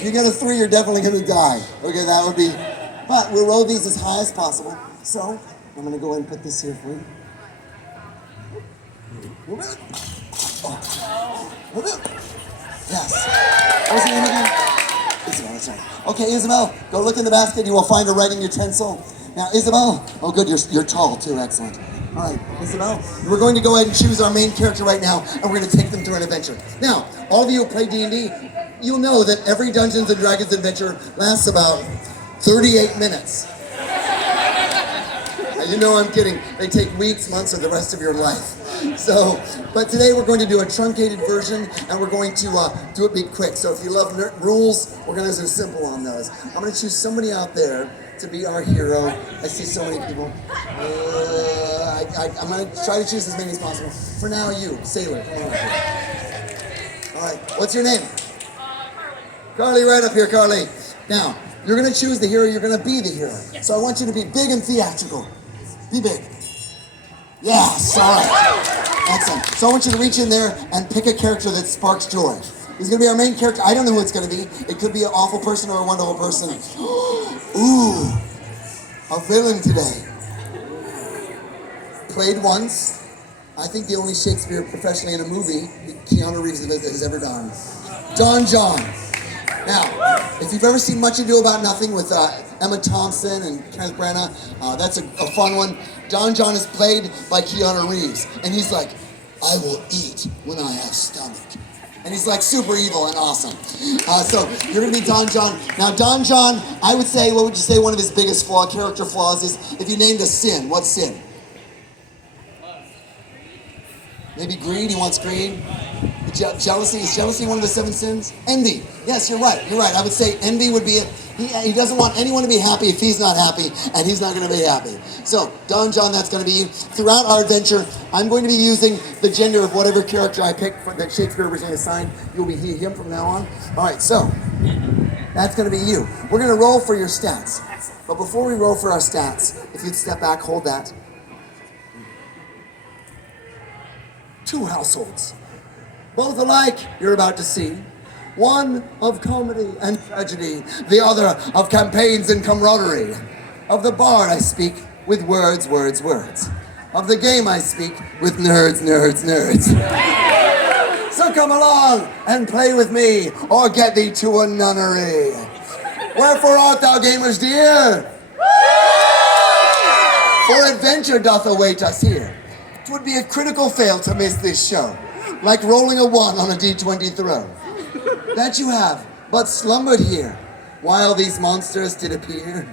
If you get a 3, you're definitely going to die. Okay, that would be... But we'll roll these as high as possible. So, I'm going to go ahead and put this here for you. Move it. Oh. Move it. Yes. What's your name again? Isabel, that's right. Okay, Isabel, go look in the basket. You will find a writing utensil. Now, Isabel. Oh, good, you're tall, too. Excellent. All right, Isabel, we're going to go ahead and choose our main character right now, and we're going to take them through an adventure. Now, all of you who play D&D, you'll know that every Dungeons & Dragons adventure lasts about 38 minutes. You know I'm kidding. They take weeks, months, or the rest of your life. So, but today we're going to do a truncated version, and we're going to do it be quick. So if you love rules, we're going to do simple on those. I'm going to choose somebody out there to be our hero. I see so many people. I'm going to try to choose as many as possible. For now, you, Sailor, come on up here. All right, what's your name? Carly, right up here, Carly. Now, you're going to choose the hero, you're going to be the hero. So I want you to be big and theatrical. Be big. Yes, all right. Excellent. So I want you to reach in there and pick a character that sparks joy. He's going to be our main character. I don't know who it's going to be. It could be an awful person or a wonderful person. Ooh, a villain today. Played once. I think the only Shakespeare professionally in a movie Keanu Reeves has ever done. Don John. Now, if you've ever seen Much Ado About Nothing with Emma Thompson and Kenneth Branagh, that's a fun one. Don John is played by Keanu Reeves, and he's like, I will eat when I have stomach. And he's like super evil and awesome. So you're gonna be Don John. Now Don John, I would say, what would you say one of his biggest character flaws is? If you named a sin, what sin? Maybe greed, he wants greed. Jealousy, is jealousy one of the 7 sins? Envy, yes, you're right. I would say envy would be it. He doesn't want anyone to be happy if he's not happy, and he's not going to be happy. So, Don John, that's going to be you. Throughout our adventure, I'm going to be using the gender of whatever character I pick that Shakespeare originally assigned. You'll be he, him from now on. All right, so, that's going to be you. We're going to roll for your stats. But before we roll for our stats, if you'd step back, hold that. 2 households. Both alike, you're about to see. One of comedy and tragedy, the other of campaigns and camaraderie. Of the bard I speak with words, words, words. Of the game I speak with nerds, nerds, nerds. So come along and play with me, or get thee to a nunnery. Wherefore art thou, gamers dear? For adventure doth await us here. 'Twould be a critical fail to miss this show, like rolling a 1 on a D20 throw. That you have but slumbered here, while these monsters did appear.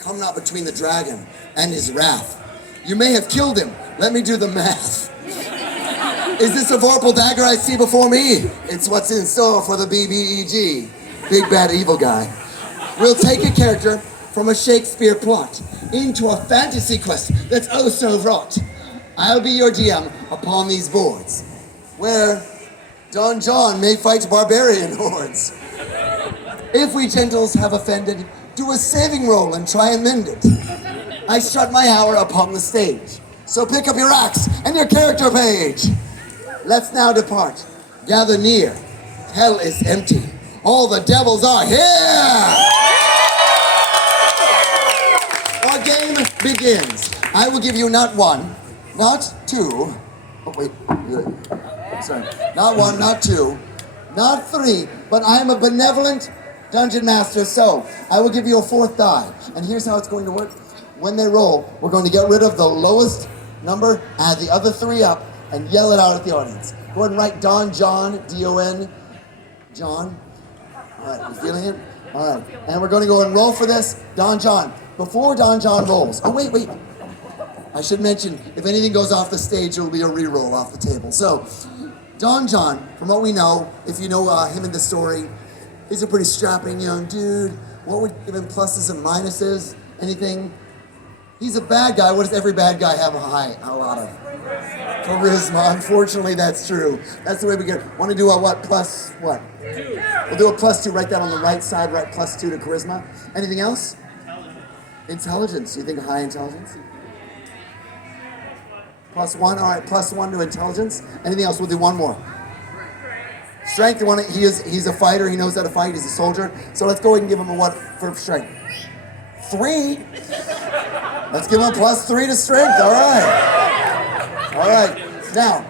Come not between the dragon and his wrath. You may have killed him, let me do the math. Is this a vorpal dagger I see before me? It's what's in store for the BBEG, big bad evil guy. We'll take a character from a Shakespeare plot into a fantasy quest that's oh so wrought. I'll be your GM upon these boards, where Don John may fight barbarian hordes. If we gentles have offended, do a saving roll and try and mend it. I strut my hour upon the stage, so pick up your axe and your character page. Let's now depart. Gather near. Hell is empty. All the devils are here! Our game begins. I will give you not 1, not 2. Oh, wait. Sorry. Not 1, not 2, not 3, but I am a benevolent dungeon master, so I will give you a 4th die. And here's how it's going to work. When they roll, we're going to get rid of the lowest number, add the other 3 up, and yell it out at the audience. Go ahead and write Don John, D-O-N, John. All right, you feeling it? All right, and we're going to go and roll for this. Don John. Before Don John rolls, oh, wait. I should mention, if anything goes off the stage, it'll be a re-roll off the table. So, Don John, from what we know, if you know him in the story, he's a pretty strapping young dude. What would give him pluses and minuses? Anything? He's a bad guy. What does every bad guy have a lot of? Charisma. Unfortunately, that's true. That's the way we get it. Want to do a what? Plus what? 2. We'll do a +2. Write that on the right side. Write +2 to charisma. Anything else? Intelligence. You think high intelligence? +1. All right, +1 to intelligence. Anything else? We'll do 1 more. Strength, he's a fighter, he knows how to fight, he's a soldier. So let's go ahead and give him a what for strength? 3? Let's give him a +3 to strength, all right. All right, now,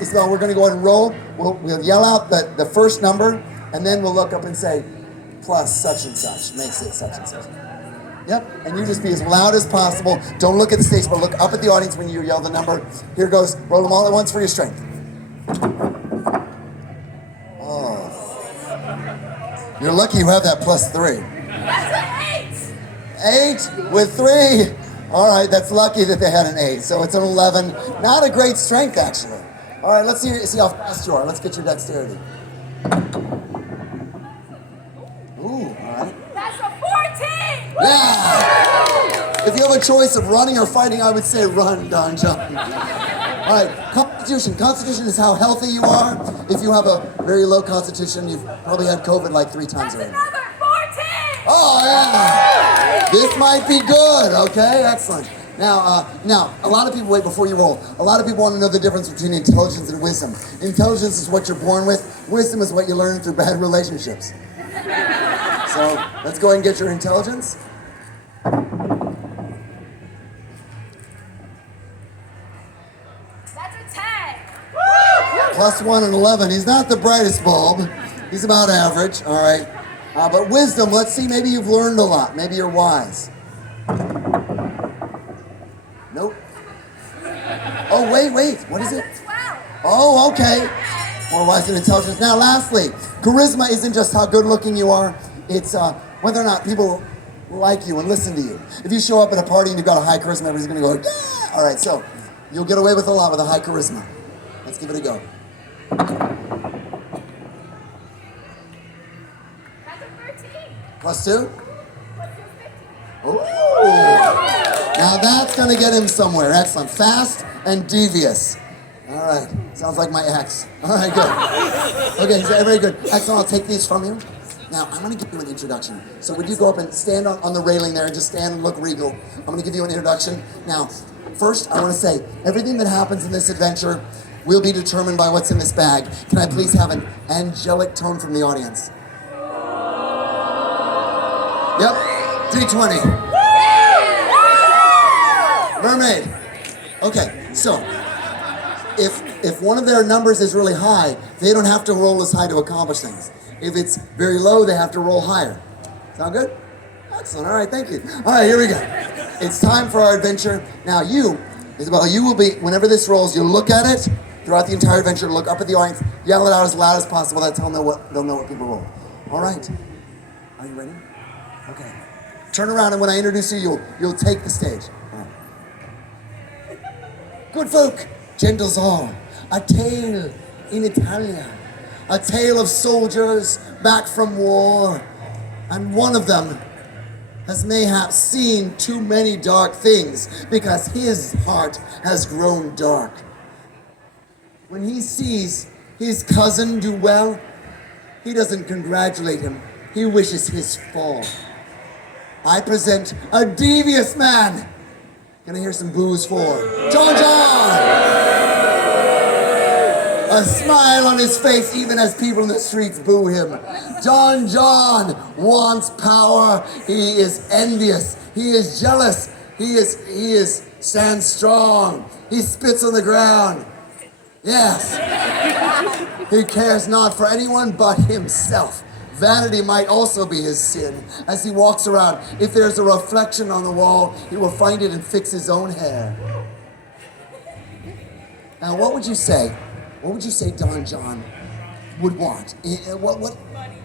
Isabel, we're gonna go ahead and roll. We'll yell out the first number, and then we'll look up and say, plus such and such, makes it such and such. Yep, and you just be as loud as possible. Don't look at the stage, but look up at the audience when you yell the number. Here goes, roll them all at once for your strength. Oh. You're lucky you have that +3. That's an 8 with 3. All right, that's lucky that they had an 8. So it's an 11. Not a great strength, actually. All right, let's see how fast you are. Let's get your dexterity. Ooh, all right. That's a 14! Yeah! If you have a choice of running or fighting, I would say run, Don John. All right, constitution. Constitution is how healthy you are. If you have a very low constitution, you've probably had COVID like 3 times already. That's another 14! Oh, yeah! This might be good, okay? Excellent. Now, a lot of people, wait before you roll, a lot of people want to know the difference between intelligence and wisdom. Intelligence is what you're born with. Wisdom is what you learn through bad relationships. So, let's go ahead and get your intelligence. That's a 10! +1 and 11. He's not the brightest bulb. He's about average, all right. But wisdom, let's see, maybe you've learned a lot. Maybe you're wise. Nope. Oh, wait, what is it? That's a 12! Oh, okay. More wise and intelligence. Now, lastly, charisma isn't just how good looking you are. It's whether or not people like you and listen to you. If you show up at a party and you've got a high charisma, everybody's going to go, yeah! All right, so you'll get away with a lot with a high charisma. Let's give it a go. That's a 13! +2? Ooh. Now that's going to get him somewhere. Excellent. Fast and devious. All right. Sounds like my ex. All right, good. Okay, so very good. Excellent. I'll take these from you. Now, I'm going to give you an introduction. So would you go up and stand on the railing there and just stand and look regal? I'm going to give you an introduction. Now, first, I want to say, everything that happens in this adventure will be determined by what's in this bag. Can I please have an angelic tone from the audience? Yep. D20. Mermaid. Okay, so if one of their numbers is really high, they don't have to roll as high to accomplish things. If it's very low, they have to roll higher. Sound good? Excellent. All right, thank you. All right, here we go. It's time for our adventure. Now you, Isabel, you will be, whenever this rolls, you'll look at it throughout the entire adventure, look up at the audience, yell it out as loud as possible. That's how they'll know what people roll. All right. Are you ready? Okay. Turn around, and when I introduce you, you'll take the stage. All right. Good folk, gentles all, a tale in Italia, a tale of soldiers back from war, and one of them has mayhaps seen too many dark things because his heart has grown dark. When he sees his cousin do well, he doesn't congratulate him, he wishes his fall. I present a devious man. Can I hear some boos for John John? A smile on his face even as people in the streets boo him. John John wants power. He is envious. He is jealous. He stands strong. He spits on the ground. Yes. He cares not for anyone but himself. Vanity might also be his sin. As he walks around, if there's a reflection on the wall, he will find it and fix his own hair. Now, what would you say? What would you say Don John would want? What? Money.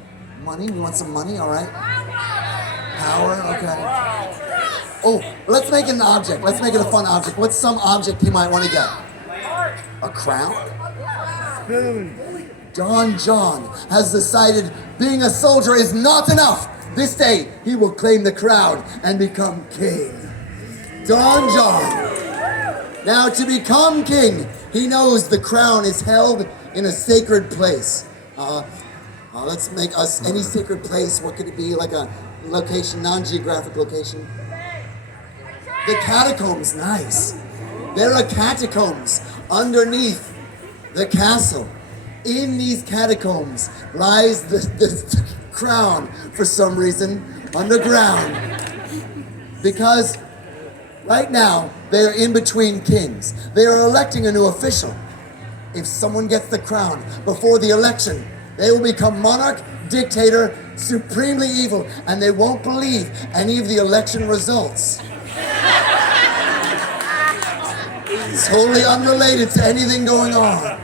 Money? You want some money? All right. Power? Okay. Oh, let's make it an object. Let's make it a fun object. What's some object he might want to get? A crown? Don John has decided being a soldier is not enough. This day, he will claim the crown and become king. Don John. Now, to become king, he knows the crown is held in a sacred place. Let's make us any sacred place. What could it be? Like a location, non-geographic location. The catacombs, nice. There are catacombs underneath the castle. In these catacombs lies the crown, for some reason, underground. Because right now, they are in between kings. They are electing a new official. If someone gets the crown before the election, they will become monarch, dictator, supremely evil, and they won't believe any of the election results. It's totally unrelated to anything going on.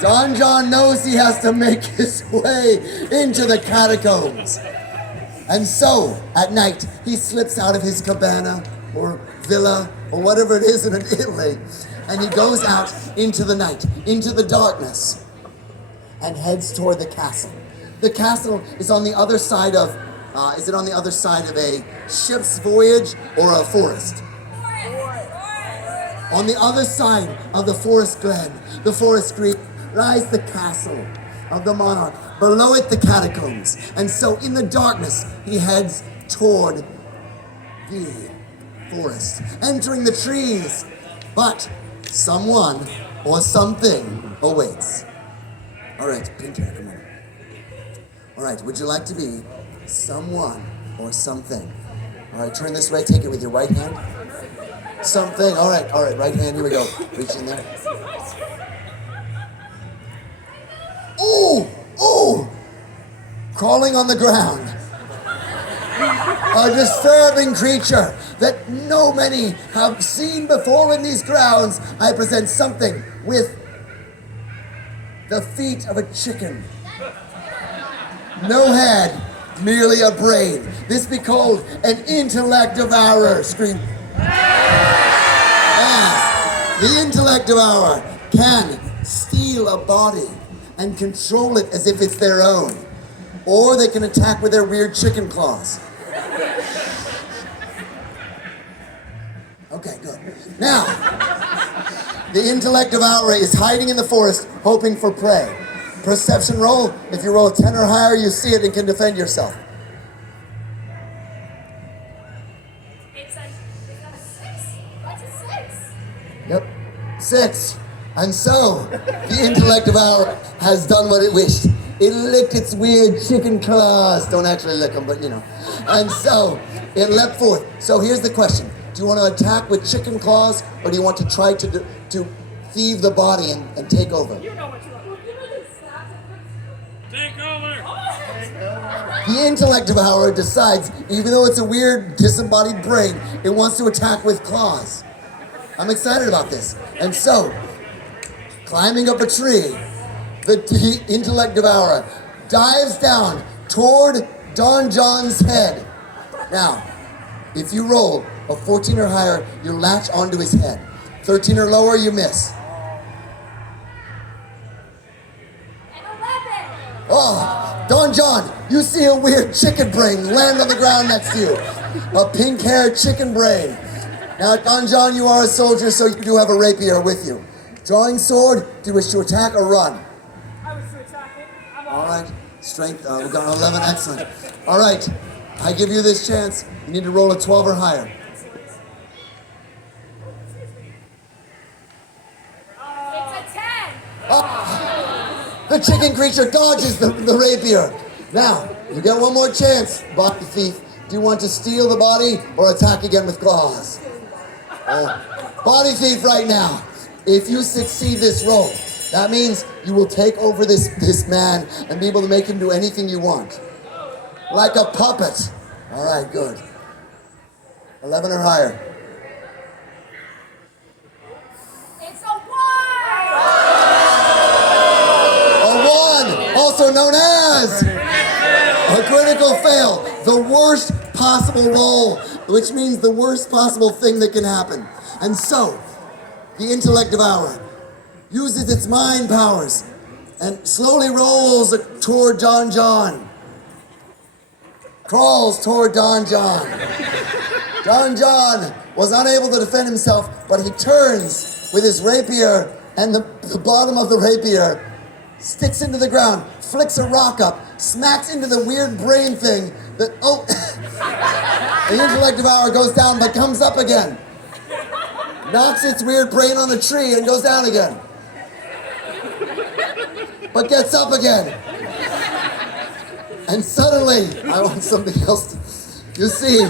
Don John knows he has to make his way into the catacombs. And so, at night, he slips out of his cabana or villa or whatever it is in Italy, and he goes out into the night, into the darkness, and heads toward the castle. The castle is on the other side of, is it on the other side of a ship's voyage or a forest? On the other side of the forest glen, the forest green, lies the castle of the monarch. Below it, the catacombs. And so in the darkness, he heads toward the forest, entering the trees. But someone or something awaits. All right, pink hair, come on. All right, would you like to be someone or something? All right, turn this way, take it with your right hand. Something, all right, right hand, here we go. Reach in there. Ooh! Crawling on the ground. A disturbing creature that no many have seen before in these grounds. I present something with the feet of a chicken. No head, merely a brain. This be called an intellect devourer. Scream. Yes. The intellect devourer can steal a body and control it as if it's their own. Or they can attack with their weird chicken claws. Okay, good. Now, the intellect devourer is hiding in the forest, hoping for prey. Perception roll. If you roll a 10 or higher, you see it and can defend yourself. It's a 6. What's a 6? Yep, 6. And so, the intellect devourer has done what it wished. It licked its weird chicken claws. Don't actually lick them, but you know. And so, it leapt forth. So here's the question. Do you want to attack with chicken claws, or do you want to try to thieve the body and take over? You know what you want. Take over! The intellect devourer decides, even though it's a weird disembodied brain, it wants to attack with claws. I'm excited about this. And so, climbing up a tree, the intellect devourer dives down toward Don John's head. Now, if you roll a 14 or higher, you latch onto his head. 13 or lower, you miss. An 11. Oh, Don John, you see a weird chicken brain land on the ground next to you. A pink-haired chicken brain. Now, Don John, you are a soldier, so you do have a rapier with you. Drawing sword, do you wish to attack or run? I was to attack it. All right, strength, we've got an 11, excellent. All right, I give you this chance. You need to roll a 12 or higher. It's a 10. The chicken creature dodges the rapier. Now, you get one more chance, body thief. Do you want to steal the body or attack again with claws? Body thief right now. If you succeed this roll, that means you will take over this man and be able to make him do anything you want. Like a puppet. All right, good. 11 or higher. It's a 1. A 1, also known as a critical fail. The worst possible roll, which means the worst possible thing that can happen. And so, the intellect devourer uses its mind powers and slowly rolls toward Don John. Crawls toward Don John. Don John was unable to defend himself, but he turns with his rapier, and the bottom of the rapier sticks into the ground, flicks a rock up, smacks into the weird brain thing that, the intellect devourer goes down but comes up again. Knocks its weird brain on the tree and goes down again. but gets up again. And suddenly, I want something else. You see,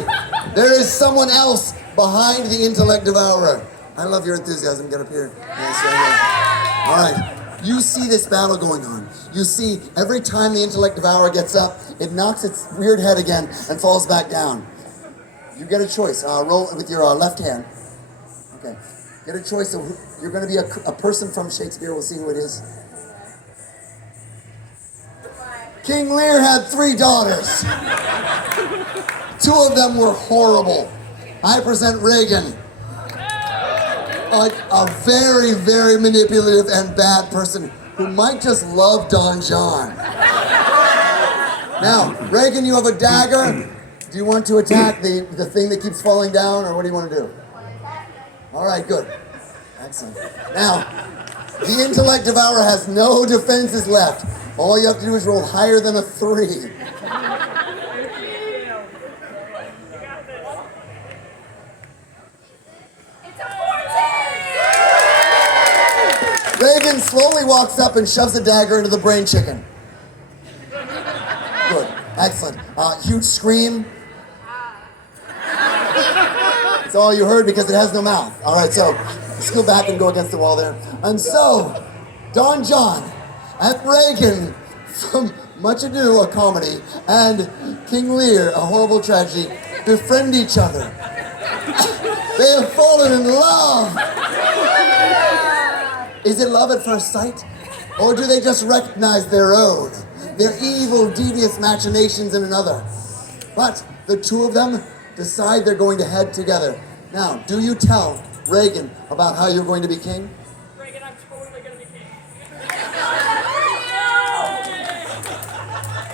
there is someone else behind the intellect devourer. I love your enthusiasm. Get up here. Yes, right here. All right. You see this battle going on. You see, every time the intellect devourer gets up, it knocks its weird head again and falls back down. You get a choice. Roll with your left hand. Okay. Get a choice. You're going to be a person from Shakespeare. We'll see who it is. King Lear had 3 daughters. 2 of them were horrible. I present Regan. A very, very manipulative and bad person who might just love Don John. Now, Regan, you have a dagger. Do you want to attack the thing that keeps falling down, or what do you want to do? All right, good. Excellent. Now, the intellect devourer has no defenses left. All you have to do is roll higher than a 3. It's a 14! Reagan slowly walks up and shoves a dagger into the brain chicken. Good. Excellent. Huge scream. That's all you heard because it has no mouth. All right, so let's go back and go against the wall there. And so, Don John and Reagan from Much Ado, a comedy, and King Lear, a horrible tragedy, befriend each other. They have fallen in love. Is it love at first sight? Or do they just recognize their own, their evil, devious machinations in another? But the 2 of them decide they're going to head together. Now, do you tell Reagan about how you're going to be king? Reagan, I'm totally gonna be king.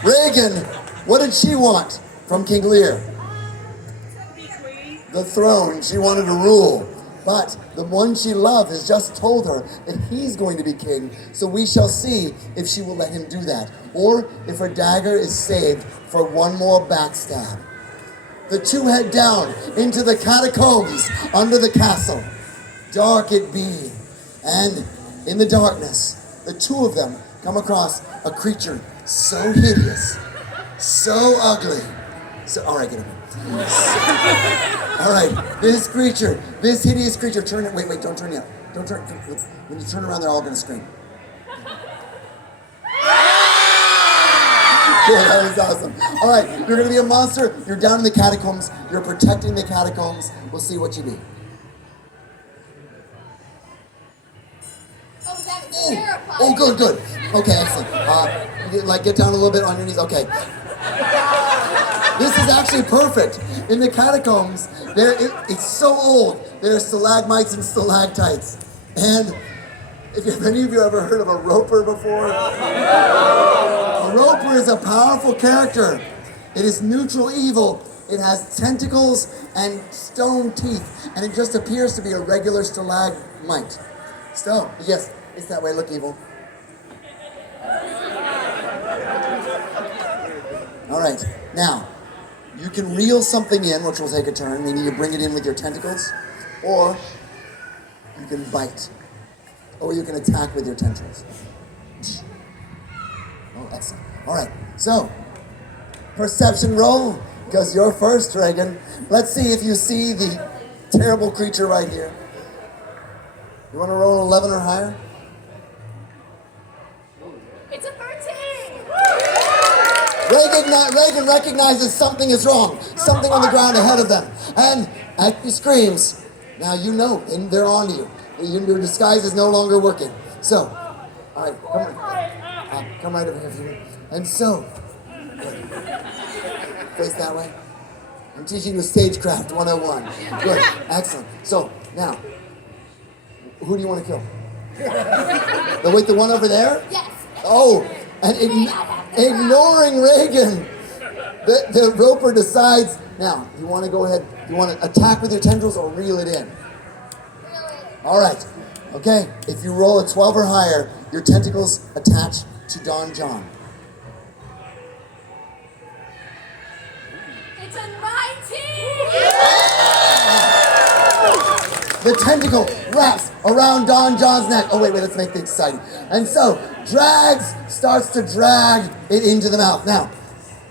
Reagan, what did she want from King Lear? Be queen. The throne. She wanted to rule. But the one she loved has just told her that he's going to be king, so we shall see if she will let him do that, or if her dagger is saved for one more backstab. The 2 head down into the catacombs under the castle. Dark it be, and in the darkness, the 2 of them come across a creature so hideous, so ugly. So, all right, get up here. All right, this hideous creature, turn it, wait, don't turn yet. Don't turn, when you turn around, they're all gonna scream. Good, that was awesome. All right, you're gonna be a monster, you're down in the catacombs, you're protecting the catacombs, we'll see what you be. Oh, that is terrifying. Oh, good. Okay, excellent. Get down a little bit on your knees, okay. This is actually perfect. In the catacombs, it's so old. There are stalagmites and stalactites. And if any of you ever heard of a roper before? A roper is a powerful character. It is neutral evil. It has tentacles and stone teeth. And it just appears to be a regular stalagmite. Stone, yes, it's that way. Look evil. All right, now, you can reel something in, which will take a turn, meaning you bring it in with your tentacles, or you can bite, or you can attack with your tentacles. Oh, excellent. All right, so, perception roll, because you're first, Reagan. Let's see if you see the terrible creature right here. You want to roll 11 or higher? It's a 13! Reagan recognizes something is wrong, something on the ground ahead of them, and he screams. Now you know, and they're on you. Your disguise is no longer working. So, all right, come right over here. And so, face that way. I'm teaching you Stagecraft 101. Good, excellent. So, now, who do you want to kill? The one over there? Yes. Oh, and ignoring Reagan, the roper decides, now, you want to go ahead, you want to attack with your tendrils or reel it in? All right, okay, if you roll a 12 or higher, your tentacles attach to Don John. It's a 19! The tentacle wraps around Don John's neck. Oh, wait, let's make things exciting. And so, starts to drag it into the mouth. Now,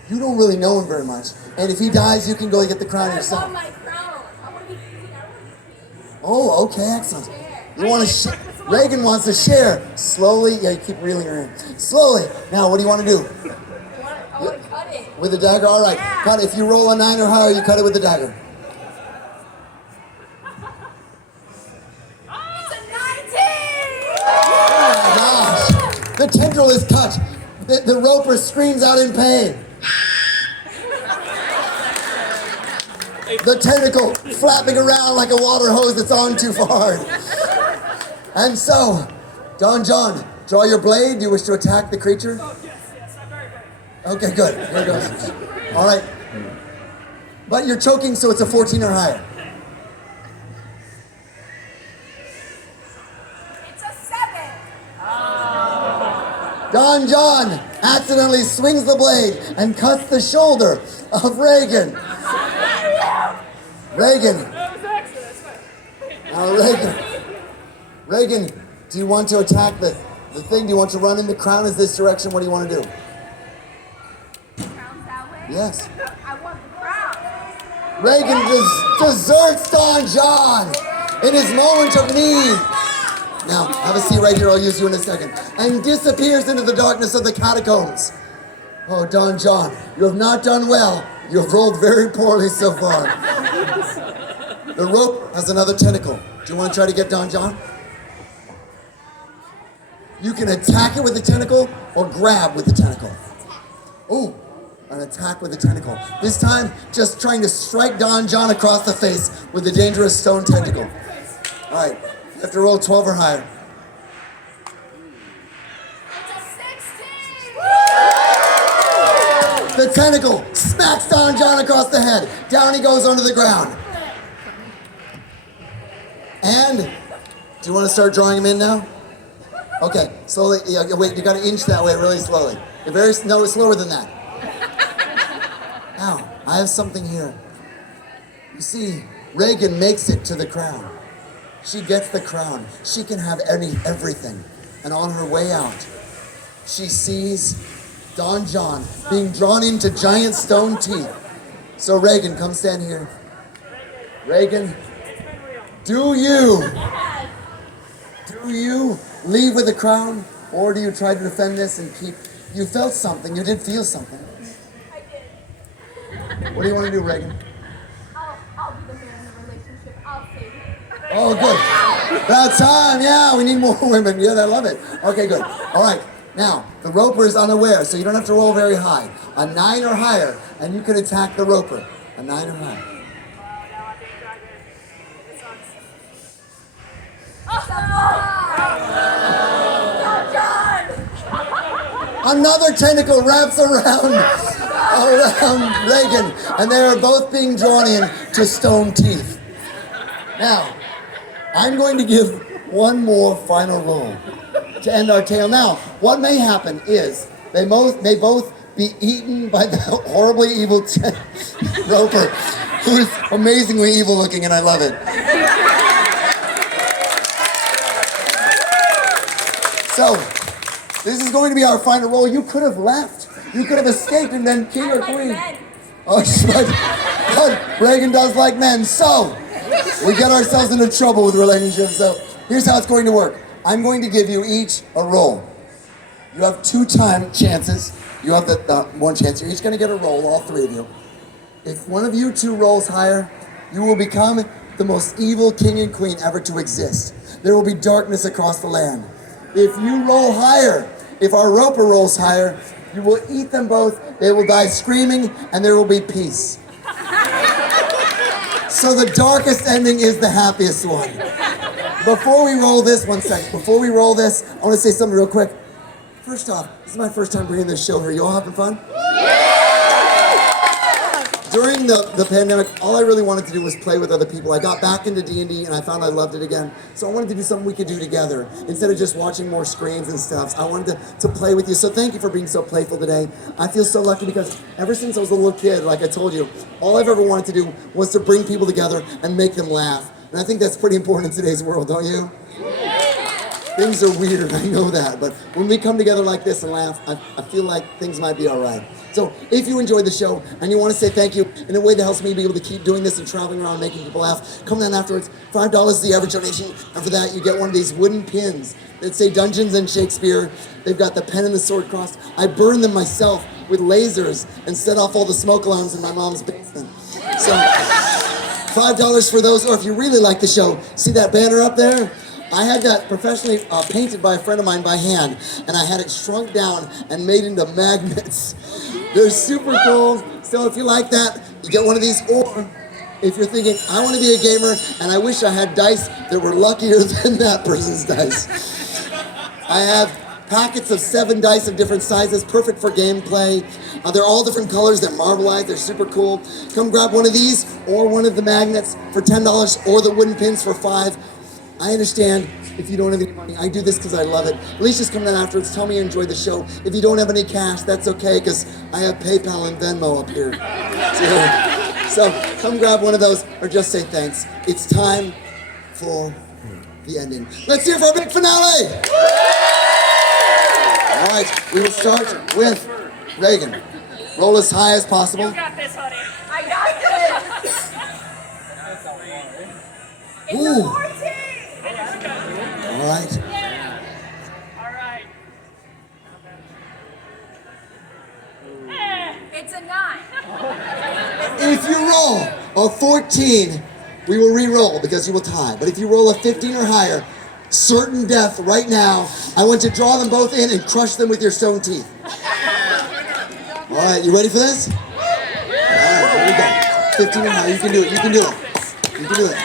you don't really know him very much, and if he dies, you can go get the crown I yourself. want my crown. I want to be queen. I don't want to be king. Oh, okay, excellent. You want to share? Reagan wants to share. Slowly, yeah, you keep reeling her in. Slowly. Now, what do you want to do? I want to cut it. With the dagger? All right. Yeah. Cut. If you roll a 9 or higher, you cut it with the dagger. It's a 19! Oh my gosh. The tendril is cut. The roper screams out in pain. The tentacle flapping around like a water hose that's on too far. And so, Don John, draw your blade. Do you wish to attack the creature? Oh, yes, I'm very ready. Okay, good. Here it goes. All right. But you're choking, so it's a 14 or higher. It's a 7. Don John accidentally swings the blade and cuts the shoulder of Reagan. Reagan. That was extra, that's fine. Reagan, do you want to attack the thing? Do you want to run in? The crown is this direction. What do you want to do? Crown's that way? Yes. I want the crown. Reagan deserts Don John in his moment of need. Now, have a seat right here. I'll use you in a second. And disappears into the darkness of the catacombs. Oh, Don John, you have not done well. You have rolled very poorly so far. The rope has another tentacle. Do you want to try to get Don John? You can attack it with the tentacle or grab with the tentacle. Oh, an attack with the tentacle. This time, just trying to strike Don John across the face with the dangerous stone tentacle. All right, you have to roll 12 or higher. It's a 16! The tentacle smacks Don John across the head. Down he goes onto the ground. And, do you want to start drawing him in now? Okay, slowly. Yeah, wait, you got to inch that way really slowly. No, it's slower than that. Now, I have something here. You see, Reagan makes it to the crown. She gets the crown. She can have everything. And on her way out, she sees Don John being drawn into giant stone teeth. So Reagan, come stand here. Reagan, do you leave with the crown, or do you try to defend this and keep? You felt something. You did feel something. I did. What do you want to do, Reagan? I'll be the man in the relationship. I'll save him. Oh, good. About time. Yeah, we need more women. Yeah, I love it. Okay, good. All right. Now, the roper is unaware, so you don't have to roll very high. A 9 or higher, and you can attack the roper. A 9 or higher. Another tentacle wraps around Reagan, and they are both being drawn in to stone teeth. Now, I'm going to give one more final roll to end our tale. Now, what may happen is they may both be eaten by the horribly evil roper, who is amazingly evil looking, and I love it. So, this is going to be our final roll. You could have left. You could have escaped and been king or queen. Oh, but Reagan does like men. So, we get ourselves into trouble with relationships. So, here's how it's going to work. I'm going to give you each a roll. You have 2 time chances. You have the one chance. You're each going to get a roll, all 3 of you. If one of you 2 rolls higher, you will become the most evil king and queen ever to exist. There will be darkness across the land. If you roll higher, if our roper rolls higher, you will eat them both, they will die screaming, and there will be peace. So the darkest ending is the happiest one. Before we roll this, one second, before we roll this, I want to say something real quick. First off, this is my first time bringing this show here. You all having fun? During the pandemic, all I really wanted to do was play with other people. I got back into D&D and I found I loved it again. So I wanted to do something we could do together. Instead of just watching more screens and stuff, I wanted to play with you. So thank you for being so playful today. I feel so lucky because ever since I was a little kid, like I told you, all I've ever wanted to do was to bring people together and make them laugh. And I think that's pretty important in today's world, don't you? Things are weird, I know that, but when we come together like this and laugh, I feel like things might be all right. So if you enjoyed the show and you want to say thank you in a way that helps me be able to keep doing this and traveling around making people laugh, come down afterwards. $5 is the average donation, and for that you get one of these wooden pins that say Dungeons and Shakespeare. They've got the pen and the sword crossed. I burn them myself with lasers and set off all the smoke alarms in my mom's basement. So $5 for those, or if you really like the show, see that banner up there? I had that professionally painted by a friend of mine by hand, and I had it shrunk down and made into magnets. They're super cool, so if you like that, you get one of these, or if you're thinking, I want to be a gamer, and I wish I had dice that were luckier than that person's dice. I have packets of 7 dice of different sizes, perfect for gameplay. They're all different colors, they're marbleized, they're super cool. Come grab one of these, or one of the magnets for $10, or the wooden pins for $5. I understand if you don't have any money. I do this because I love it. At least just come down afterwards, tell me you enjoyed the show. If you don't have any cash, that's okay, because I have PayPal and Venmo up here. So come grab one of those, or just say thanks. It's time for the ending. Let's hear for our big finale! All right, we will start with Reagan. Roll as high as possible. You got this, honey. I got this. It's Ooh. a 14. All right. Yeah. All right. It's a 9. If you roll a 14, we will re-roll because you will tie. But if you roll a 15 or higher, certain death right now, I want to draw them both in and crush them with your stone teeth. All right, you ready for this? All right, here we go. 15 or higher, you can do it, you can do it. You can do it.